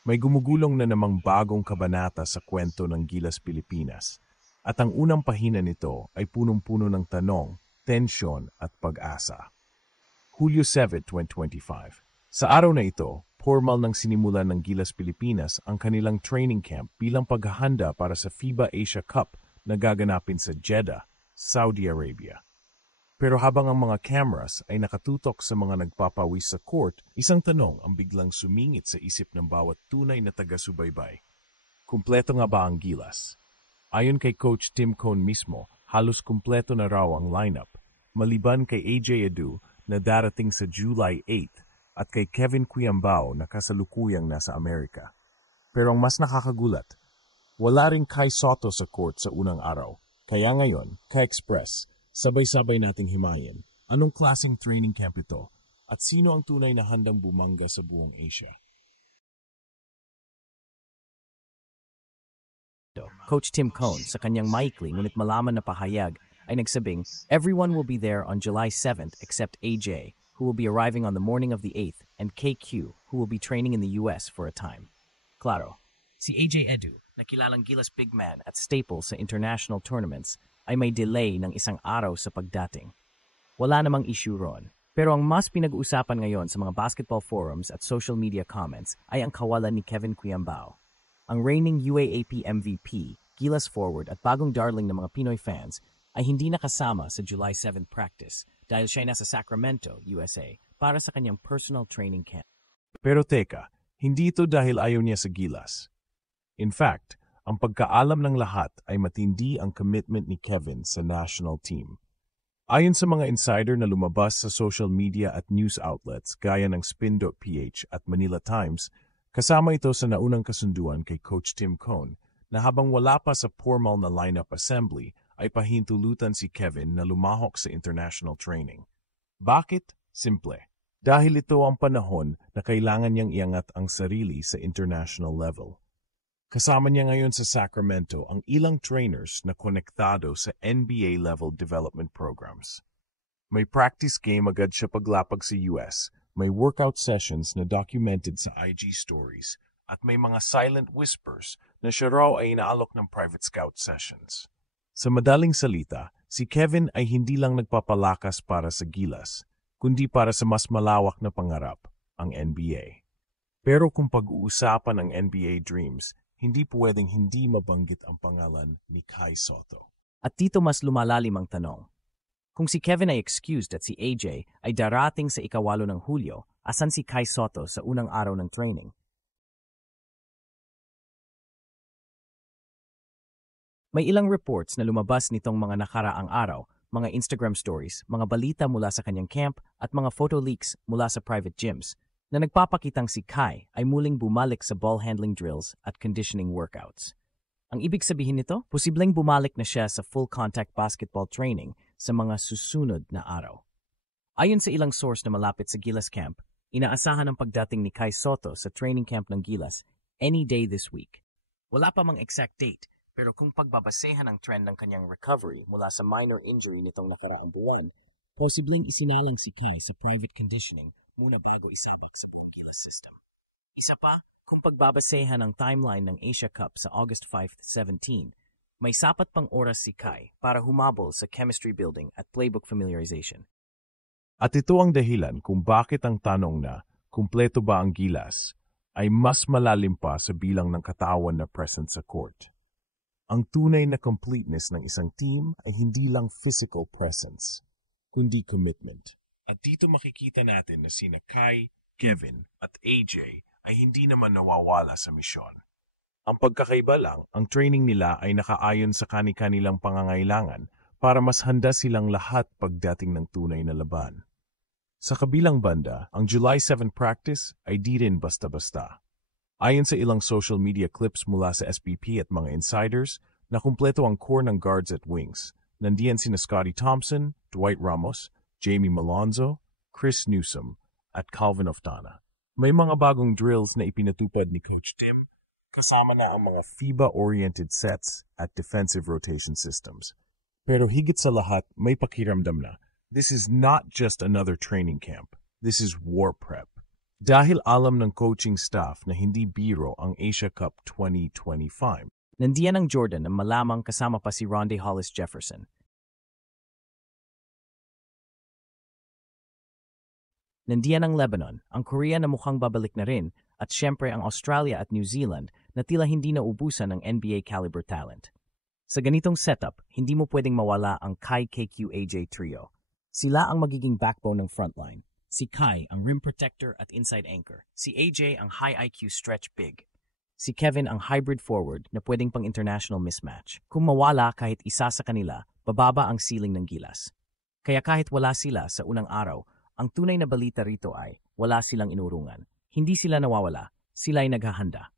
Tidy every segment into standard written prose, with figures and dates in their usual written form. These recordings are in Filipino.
May gumugulong na namang bagong kabanata sa kwento ng Gilas Pilipinas. At ang unang pahina nito ay punong-puno ng tanong, tensyon at pag-asa. Hulyo 7, 2025. Sa araw na ito, formal nang sinimulan ng Gilas Pilipinas ang kanilang training camp bilang paghahanda para sa FIBA Asia Cup na gaganapin sa Jeddah, Saudi Arabia. Pero habang ang mga cameras ay nakatutok sa mga nagpapawis sa court, isang tanong ang biglang sumingit sa isip ng bawat tunay na taga-subaybay. Kumpleto nga ba ang Gilas? Ayon kay Coach Tim Cone mismo, halos kumpleto na raw ang lineup, maliban kay AJ Edu na darating sa July 8 at kay Kevin Cuyambao na kasalukuyang nasa Amerika. Pero ang mas nakakagulat, wala ring Kai Soto sa court sa unang araw. Kaya ngayon, ka-express, sabay-sabay nating himayin. Anong klaseng training camp ito? At sino ang tunay na handang bumangga sa buong Asia? Coach Tim Cone sa kanyang maikli ngunit malaman na pahayag ay nagsabing everyone will be there on July 7th except AJ, who will be arriving on the morning of the 8th, and KQ, who will be training in the US for a time. Claro, si AJ Edu, na kilalang Gilas big man at staple sa international tournaments, ay may delay ng isang araw sa pagdating. Wala namang issue ron. Pero ang mas pinag-uusapan ngayon sa mga basketball forums at social media comments ay ang kawalan ni Kevin Cuyambao. Ang reigning UAAP MVP, Gilas forward at bagong darling ng mga Pinoy fans ay hindi nakasama sa July 7 practice dahil siya ay nasa Sacramento, USA para sa kanyang personal training camp. Pero teka, hindi ito dahil ayaw niya sa Gilas. In fact, ang pagkaalam ng lahat ay matindi ang commitment ni Kevin sa national team. Ayon sa mga insider na lumabas sa social media at news outlets gaya ng Spin.ph at Manila Times, kasama ito sa naunang kasunduan kay Coach Tim Cone na habang wala pa sa formal na lineup assembly ay pahintulutan si Kevin na lumahok sa international training. Bakit? Simple. Dahil ito ang panahon na kailangan niyang iangat ang sarili sa international level. Kasama niya ngayon sa Sacramento ang ilang trainers na konektado sa NBA-level development programs. May practice game agad siya paglapag sa US, may workout sessions na documented sa IG stories, at may mga silent whispers na siya raw ay inaalok ng private scout sessions. Sa madaling salita, si Kevin ay hindi lang nagpapalakas para sa Gilas, kundi para sa mas malawak na pangarap, ang NBA. Pero kung pag-uusapan ang NBA dreams, hindi pwedeng hindi mabanggit ang pangalan ni Kai Soto. At dito mas lumalalim ang tanong. Kung si Kevin ay excused at si AJ ay darating sa ikawalo ng Hulyo, asan si Kai Soto sa unang araw ng training? May ilang reports na lumabas nitong mga nakaraang araw, mga Instagram stories, mga balita mula sa kanyang camp at mga photo leaks mula sa private gyms na nagpapakitang si Kai ay muling bumalik sa ball handling drills at conditioning workouts. Ang ibig sabihin nito, posibleng bumalik na siya sa full contact basketball training sa mga susunod na araw. Ayon sa ilang source na malapit sa Gilas camp, inaasahan ang pagdating ni Kai Soto sa training camp ng Gilas any day this week. Wala pa mang exact date, pero kung pagbabasehan ang trend ng kanyang recovery mula sa minor injury nitong nakaraang buwan, posibleng isinalang si Kai sa private conditioning muna bago isabak sa Gilas system. Isa pa, kung pagbabasehan ang timeline ng Asia Cup sa August 5-17, may sapat pang oras si Kai para humabol sa chemistry building at playbook familiarization. At ito ang dahilan kung bakit ang tanong na, kumpleto ba ang Gilas, ay mas malalim pa sa bilang ng katawan na present sa court. Ang tunay na completeness ng isang team ay hindi lang physical presence, kundi commitment. At dito makikita natin na sina Kai, Kevin at AJ ay hindi naman nawawala sa misyon. Ang pagkakaiba lang, ang training nila ay nakaayon sa kani-kanilang pangangailangan para mas handa silang lahat pagdating ng tunay na laban. Sa kabilang banda, ang July 7 practice ay di rin basta-basta. Ayon sa ilang social media clips mula sa SPP at mga insiders, na kumpleto ang core ng guards at wings. Nandiyan sina Scottie Thompson, Dwight Ramos, Jamie Malonzo, Chris Newsom, at Calvin Oftana. May mga bagong drills na ipinatupad ni Coach Tim, kasama na ang mga FIBA-oriented sets at defensive rotation systems. Pero higit sa lahat, may pakiramdam na, this is not just another training camp. This is war prep. Dahil alam ng coaching staff na hindi biro ang Asia Cup 2025. Nandiyan ang Jordan na malamang kasama pa si Rondae Hollis Jefferson. Nandiyan ang Lebanon, ang Korea na mukhang babalik na rin, at syempre ang Australia at New Zealand na tila hindi naubusan ng NBA caliber talent. Sa ganitong setup, hindi mo pwedeng mawala ang Kai KQ-AJ trio. Sila ang magiging backbone ng frontline. Si Kai ang rim protector at inside anchor. Si AJ ang high IQ stretch big. Si Kevin ang hybrid forward na pwedeng pang international mismatch. Kung mawala kahit isa sa kanila, bababa ang ceiling ng Gilas. Kaya kahit wala sila sa unang araw, ang tunay na balita rito ay wala silang inurungan. Hindi sila nawawala, sila ay naghahanda.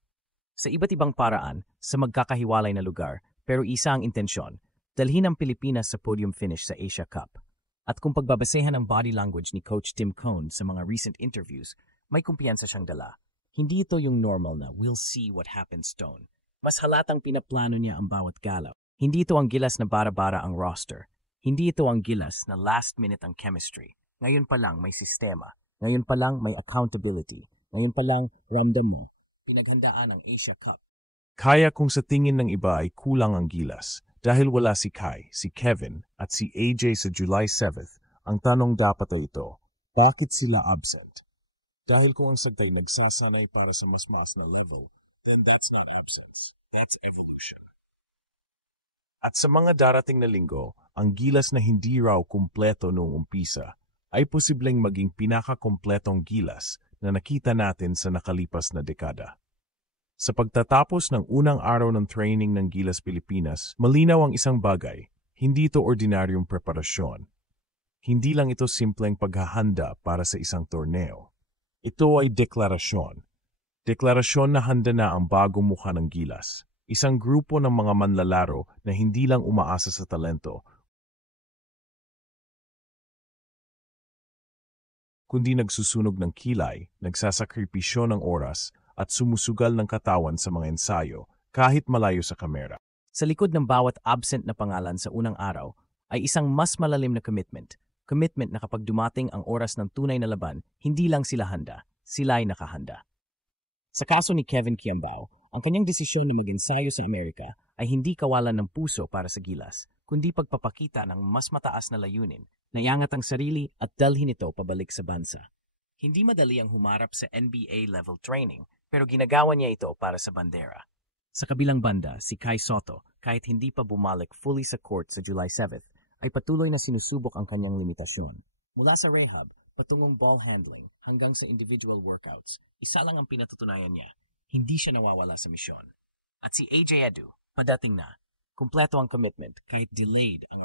Sa iba't ibang paraan, sa magkakahiwalay na lugar, pero isa ang intensyon, dalhin ang Pilipinas sa podium finish sa Asia Cup. At kung pagbabasehan ang body language ni Coach Tim Cone sa mga recent interviews, may kumpiyansa siyang dala. Hindi ito yung normal na we'll see what happens tone. Mas halatang pinaplano niya ang bawat galaw. Hindi ito ang gilas na bara-bara ang roster. Hindi ito ang gilas na last minute ang chemistry. Ngayon pa lang may sistema. Ngayon pa lang may accountability. Ngayon pa lang ramdam mo. Pinaghandaan ang Asia Cup. Kaya kung sa tingin ng iba ay kulang ang Gilas, dahil wala si Kai, si Kevin, at si AJ sa July 7th, ang tanong dapat ay ito, bakit sila absent? Dahil kung ang Sagtay nagsasanay para sa mas maas na level, then that's not absence, that's evolution. At sa mga darating na linggo, ang Gilas na hindi raw kumpleto noong umpisa, ay posibleng maging pinakakompletong Gilas na nakita natin sa nakalipas na dekada. Sa pagtatapos ng unang araw ng training ng Gilas Pilipinas, malinaw ang isang bagay, hindi ito ordinaryong preparasyon. Hindi lang ito simpleng paghahanda para sa isang torneo. Ito ay deklarasyon. Deklarasyon na handa na ang bagong mukha ng Gilas. Isang grupo ng mga manlalaro na hindi lang umaasa sa talento, kundi nagsusunog ng kilay, nagsasakripisyo ng oras, at sumusugal ng katawan sa mga ensayo kahit malayo sa kamera. Sa likod ng bawat absent na pangalan sa unang araw ay isang mas malalim na commitment. Commitment na kapag dumating ang oras ng tunay na laban, hindi lang sila handa, sila ay nakahanda. Sa kaso ni Kevin Kiambao, ang kanyang desisyon na mag-ensayo sa Amerika ay hindi kawalan ng puso para sa Gilas, kundi pagpapakita ng mas mataas na layunin, na iangat ang sarili at dalhin ito pabalik sa bansa. Hindi madali ang humarap sa NBA-level training, pero ginagawa niya ito para sa bandera. Sa kabilang banda, si Kai Sotto, kahit hindi pa bumalik fully sa court sa July 7th, ay patuloy na sinusubok ang kanyang limitasyon. Mula sa rehab, patungong ball handling, hanggang sa individual workouts, isa lang ang pinatutunayan niya. Hindi siya nawawala sa misyon. At si AJ Edu, padating na. Kumpleto ang commitment, kahit delayed ang